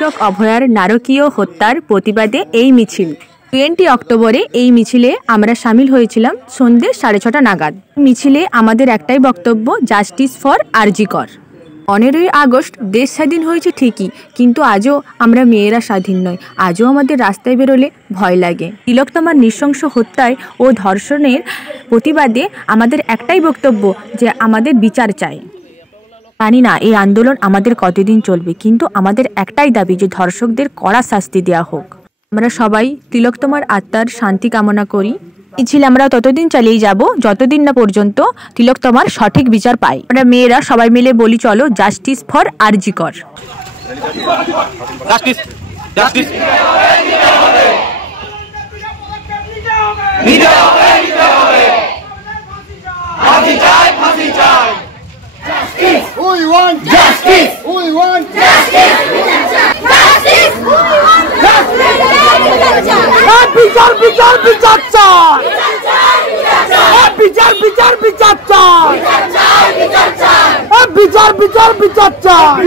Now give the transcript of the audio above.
কৃষক অভয়ার নারকীয় হত্যার প্রতিবাদে এই মিছিল। 20 অক্টোবরে এই মিছিলে আমরা সামিল হয়েছিলাম সন্ধ্যে 6:30 নাগাদ। মিছিলে আমাদের একটাই বক্তব্য, জাস্টিস ফর আরজি কর। 15ই আগস্ট দেশ স্বাধীন হয়েছে ঠিকই, কিন্তু আজও আমরা মেয়েরা স্বাধীন নয়। আজও আমাদের রাস্তায় বেরোলে ভয় লাগে। তিলোত্তমার নৃশংস হত্যায় ও ধর্ষণের প্রতিবাদে আমাদের একটাই বক্তব্য যে আমাদের বিচার চাই। জানি না এই আন্দোলন আমাদের কতদিন চলবে, কিন্তু আমাদের একটাই দাবি যে ধর্ষকদের কড়া শাস্তি দেওয়া হোক। আমরা সবাই তিলোত্তমার আত্মার শান্তি কামনা করি। মিছিল আমরা ততদিন চালিয়ে যাব যতদিন না পর্যন্ত তিলোত্তমার সঠিক বিচার পাই। আমরা মেয়েরা সবাই মিলে বলি, চলো জাস্টিস ফর আরজি কর। We want justice. We want justice. Justice. বিচার বিচার বিচার চাই। বিচার বিচার বিচার চাই। বিচার বিচার বিচার চাই।